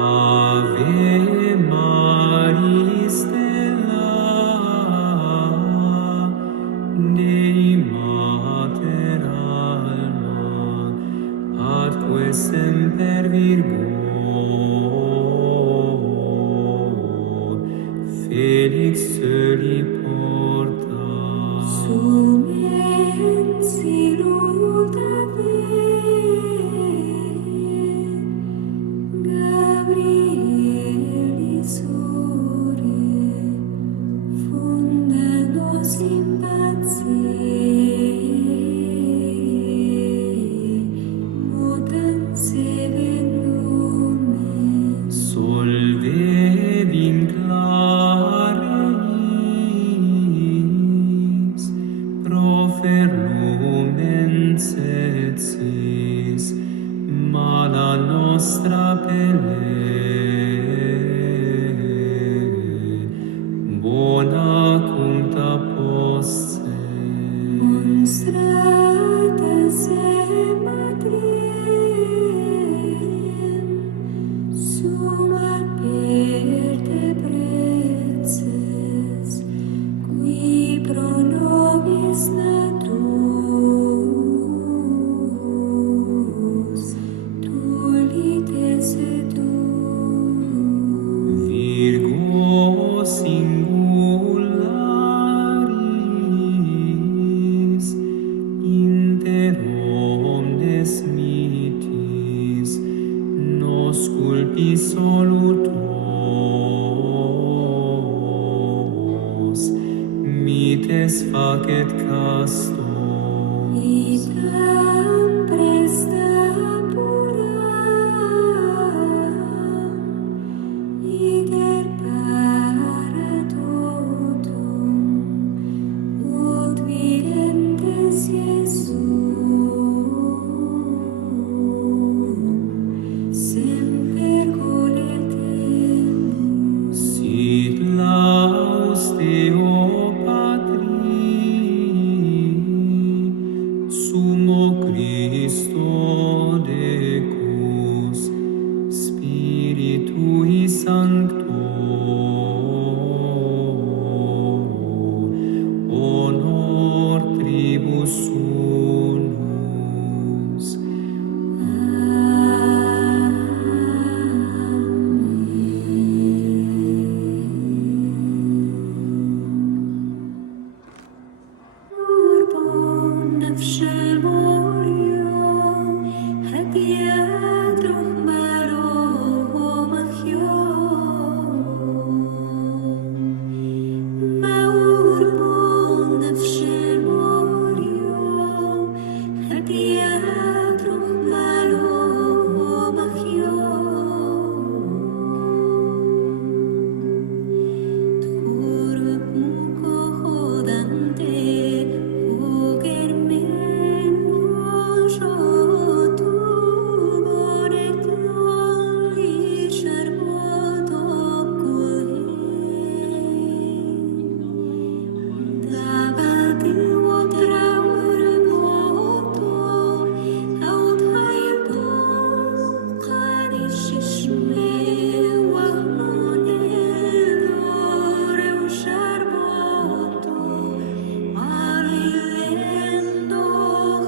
Ave Maris Stella, Dei Mater Alma, atque semper Virgo, Felix soli porta. Sumen siludave, Gabrielis ore, funda nos in pace, mutans lumen. Solve vinclareis, profer lumen setsis, mala nostra pelle, bona cunta posse. Monstrata se matriem, summa per te prezes, qui pro nobis natus, tulites et tu. Virgo singularis, inter omnes mitis, nos culpi solutos, mites facet casto. Itam presta pura, iter para totum, ut videntes Iesum, semper coletemus. Sit laus Deo Patri, Sumo Christo Decus, Spiritui Sancto, honor tribus unus. Urbum nafshe morio, hadiat ruh malo machyo. Ma urbum nafshe morio, hadiat ruh malo machyo. Turb muco hodante, hoger memojo tu bonet lolli charbot ocule. Davat il votra urboto, aut haibto, qadish ishme wahmonelo reu charboto, arilendo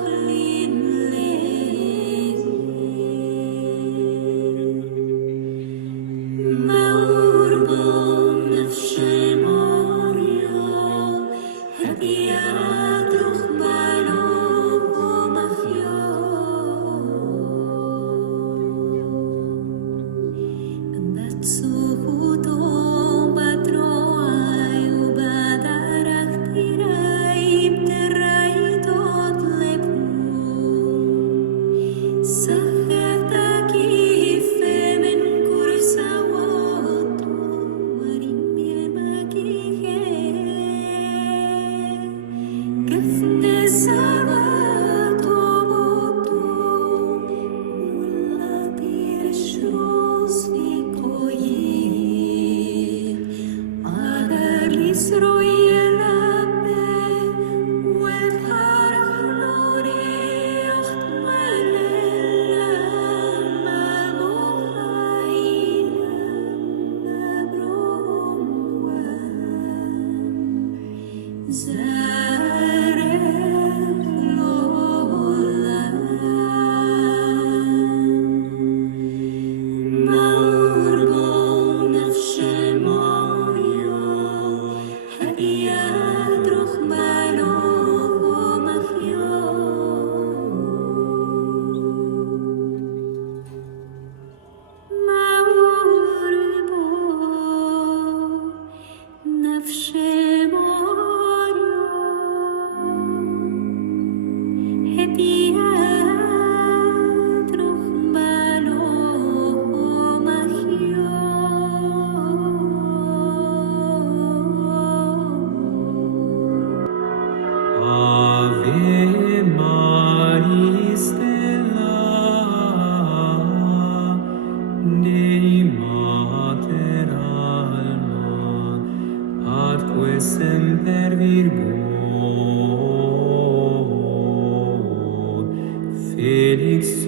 chlin ma urbum nafshe morio, hadiat ruh malo machyo. Batsuhuto batroai ubadarach tirai pterai tot lepum. Sacheta kifemen kursawotu marimie magihe. Kefne sabato votu, mulla tirshros vikoye. Agarlis royelabe, wel harach lore acht malel der Virgo, Felix